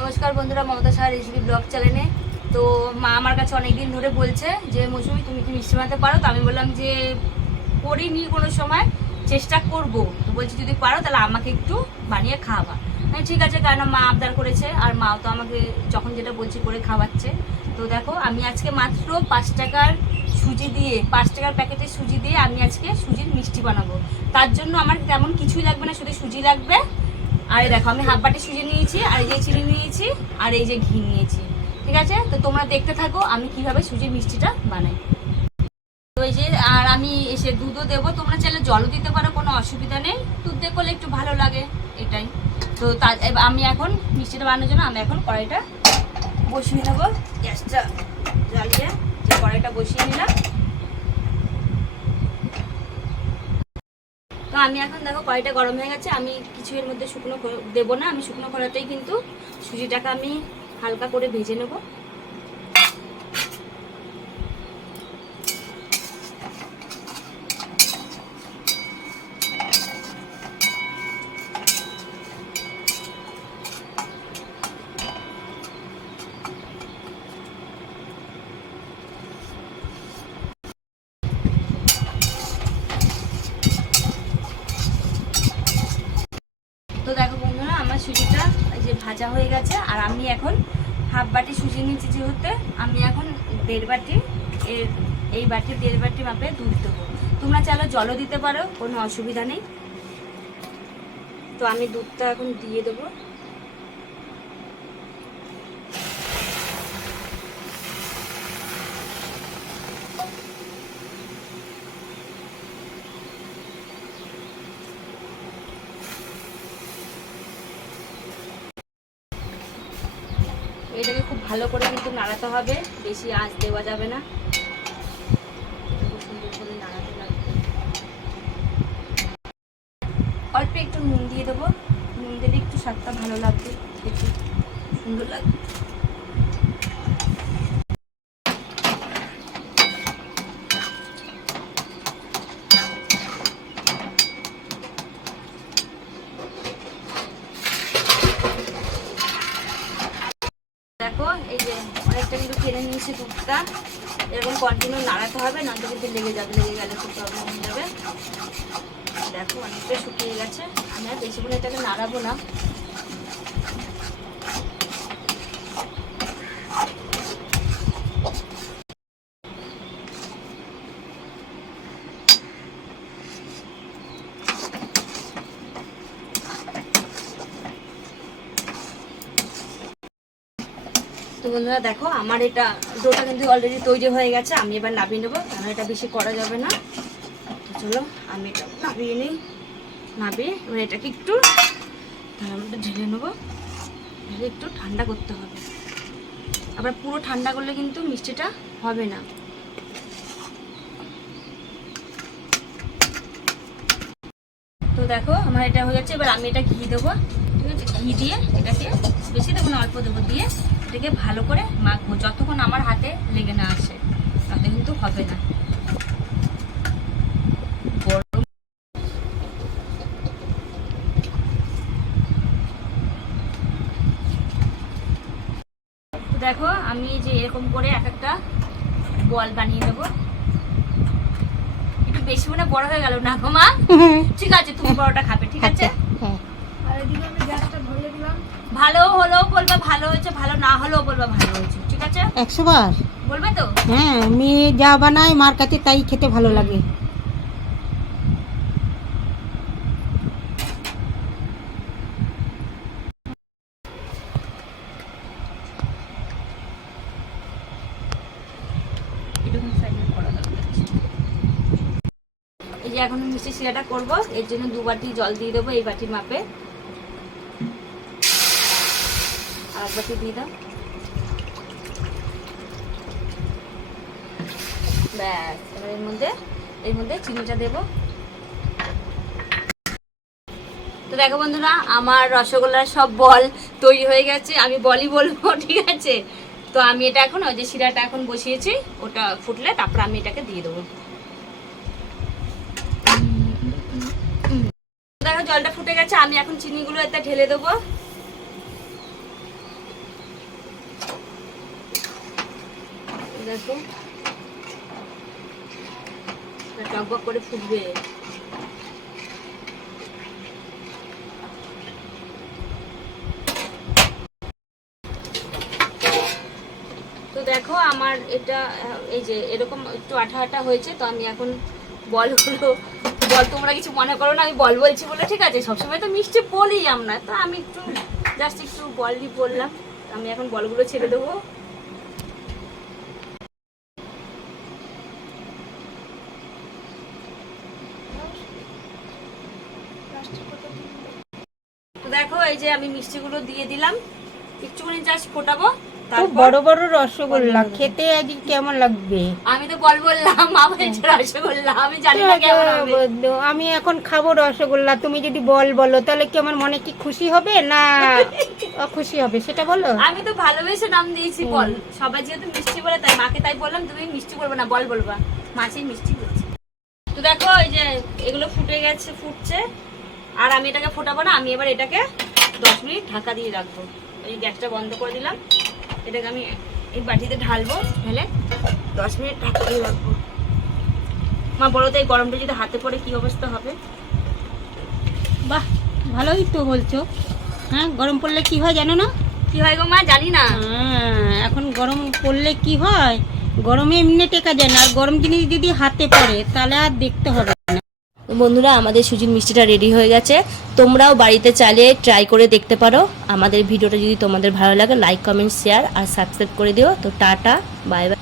নমস্কার বন্ধুরা, Mamata Saha recipe blog চ্যানেলে। তো মা আমার কাছে অনেকদিন ধরে বলছে যে, মৌসুমি, তুমি কি মিষ্টি বানাতে পারো? তো আমি বললাম যে, করিনি কোনো সময়, চেষ্টা করব। তো বলছি, যদি পারো, তাহলে আমাকে একটু বানিয়ে খাওয়াবা। হ্যাঁ ঠিক আছে কারণ মা আবদার করেছে, আর মাও তো আমাকে যখন যেটা বলছি করে খাওয়াচ্ছে। তো দেখো, আমি আজকে মাত্র পাঁচ টাকার সুজি দিয়ে, পাঁচ টাকার প্যাকেটের সুজি দিয়ে আমি আজকে সুজির মিষ্টি বানাবো। তার জন্য আমার তেমন কিছুই লাগবে না, শুধু সুজি লাগবে আর দেখো, আমি হাফ বাটি সুজি নিয়েছি, আর এই যে চিনি নিয়েছি, আর এই যে ঘি নিয়েছি, ঠিক আছে? তো তোমরা দেখতে থাকো আমি কীভাবে সুজির মিষ্টিটা বানাই। তো এই যে, আর আমি এসে দুধও দেবো, তোমরা চাইলে জলও দিতে পারো, কোনো অসুবিধা নেই। দুধ দিয়ে করলে একটু ভালো লাগে, এটাই। তো তা আমি এখন মিষ্টিটা বানানোর জন্য আমি এখন কড়াইটা বসিয়ে নেব। গ্যাসটা জ্বালিয়ে যে কড়াইটা বসিয়ে নিলাম। আমি এখন দেখো কড়াইটা গরম হয়ে গেছে, আমি কিছু এর মধ্যে শুকনো দেবো না, আমি শুকনো করাতেই কিন্তু সুজিটাকে আমি হালকা করে ভেজে নেব তো দেখো বন্ধুরা আমার সুজিটা এই যে ভাজা হয়ে গেছে আর আমি এখন হাফ বাটি সুজি নিয়েছি যেহেতু, আমি এখন দেড় বাটি এর, এই বাটি, দেড় বাটি মাপে দুধ দেবো। তোমরা চাইলে জলও দিতে পারো, কোনো অসুবিধা নেই। তো আমি দুধটা এখন দিয়ে দেবো। এটাকে খুব ভালো করে কিন্তু নাড়াতে হবে। বেশি আঁচ দেওয়া যাবে না। অল্প একটু নুন দিয়ে দেবো। নুন দিলে একটু স্বাদটা ভালো লাগবে। একটু সুন্দর লাগবে দেখো এই যে অনেকটা কিন্তু টেনে দুধটা এরকম কন্টিনিউ নাড়াতে হবে নয়তো কিন্তু লেগে যাবে, লেগে গেলে খুব প্রবলেম হয়ে যাবে। দেখো অনেকটা শুকিয়ে গেছে। আমি আর বেশিক্ষণ এটাকে নাড়াবো না। বন্ধুরা দেখো, আমার এটা ডোটা কিন্তু অলরেডি তৈরি হয়ে গেছে, আমি এবার নামিয়ে নেব কারণ এটা বেশি করা যাবে না। চলো, আমি এটা নামিয়ে নিই। নামিয়ে এবার এটাকে একটু ঢেলে নেব। একটু ঠান্ডা করতে হবে। আবার পুরো ঠান্ডা করলে কিন্তু মিষ্টিটা হবে না। তো দেখো, আমার এটা হয়ে যাচ্ছে, এবার আমি এটা ঘি দেবো। ঠিক আছে? ঘি দিয়ে এটাকে বেশি দেবো না, অল্প দেবো দিয়ে। এটাকে ভালো করে মাখবো। যতক্ষণ আমার হাতে লেগে না আসে তাতে কিন্তু হবে না। গরম। দেখো আমি যে এরকম করে এক একটা বল বানিয়ে নেব। একটু বেশি মনে বড় হয়ে গেল না গো মা? ঠিক আছে তুমি বড়টা খাবে ঠিক আছে? হ্যাঁ। আর এদিকে আমি গ্যাসটা ধরিয়ে দিলাম। ভালো ভালো হয়েছে ভালো না হলেও বলবে ভালো হয়েছে ঠিক আছে? একশো বার? বলবে তো? হ্যাঁ মেয়ে যা বানায় মার কাছে তাই খেতে ভালো লাগে। এই যে এখন মিষ্টি শিরাটা করব এর জন্য দু বাটি জল দিয়ে দেবো এই বাটির মাপে। এক দিয়ে দাও। ব্যাস, এবার এর মধ্যে এর মধ্যে চিনিটা দেবো। তো দেখো বন্ধুরা, আমার রসগোল্লার সব বল তৈরি হয়ে গেছে। আমি বলই বলব, ঠিক আছে? তো আমি এটা এখন, ওই যে শিরাটা এখন বসিয়েছি, ওটা ফুটলে তারপর আমি এটাকে দিয়ে দেবো। দেখো, জলটা ফুটে গেছে, আমি এখন চিনিগুলো এতে ঢেলে দেবো। দেখো। টকবক করে ফুটবে। তো দেখো আমার এটা, এই যে এরকম একটু আঠা আঠা হয়েছে, তো আমি এখন বলগুলো বল তোমরা কিছু মনে করো না, আমি বল বলছি বলে ঠিক আছে, সবসময় তো মিষ্টি বলি আমরা। তো আমি একটু জাস্ট একটু বলই বললাম। আমি এখন বলগুলো ছেড়ে দেবো। তো দেখো এই যে আমি মিষ্টিগুলো দিয়ে দিলাম। একটুখানি জাস্ট ফোটাবো বড় বড় রসগোল্লা খেতে আজ কেমন লাগবে? আমি তো বল বললাম মা বলছে রসগোল্লা আমি জানি না কেমন হবে। আমি এখন খাব রসগোল্লা তুমি যদি বল বলো তাহলে কি আমার মনে কি খুশি হবে না খুশি হবে? সেটা বলো। আমি তো ভালোবেসে নাম দিয়েছি বল। সবাই যেহেতু মিষ্টি বলে তাই মাকে তাই বললাম তুমি মিষ্টি বলবে না বল বলবা। মাছের মিষ্টি বলছে তো দেখো এই যে এগুলো ফুটে গেছে ফুটছে। আর আমি এটাকে ফোটাবো না আমি এবার এটাকে দশ মিনিট ঢাকা দিয়ে রাখব। এই গ্যাসটা বন্ধ করে দিলাম। এটাকে আমি এই বাটিতে ঢালবো ঢেলে দশ মিনিট ঢাকা দিয়ে রাখব। মা বলো তো এই গরমটা যদি হাতে পড়ে কি অবস্থা হবে? বাহ ভালোই তো বলছো। হ্যাঁ গরম পড়লে কি হয় জানো না? কি হয় গো মা জানি না। হ্যাঁ এখন গরম পড়লে কি হয়? গরমে এমনি টেকা যায় না আর গরম জিনিস যদি হাতে পড়ে তাহলে আর দেখতে হবে বন্ধুরা, আমাদের সুজির মিষ্টিটা রেডি হয়ে গেছে। তোমরাও বাড়িতে চালিয়ে ট্রাই করে দেখতে পারো। আমাদের ভিডিওটা যদি তোমাদের ভালো লাগে লাইক কমেন্ট শেয়ার আর সাবস্ক্রাইব করে দিও। তো টাটা বাই বাই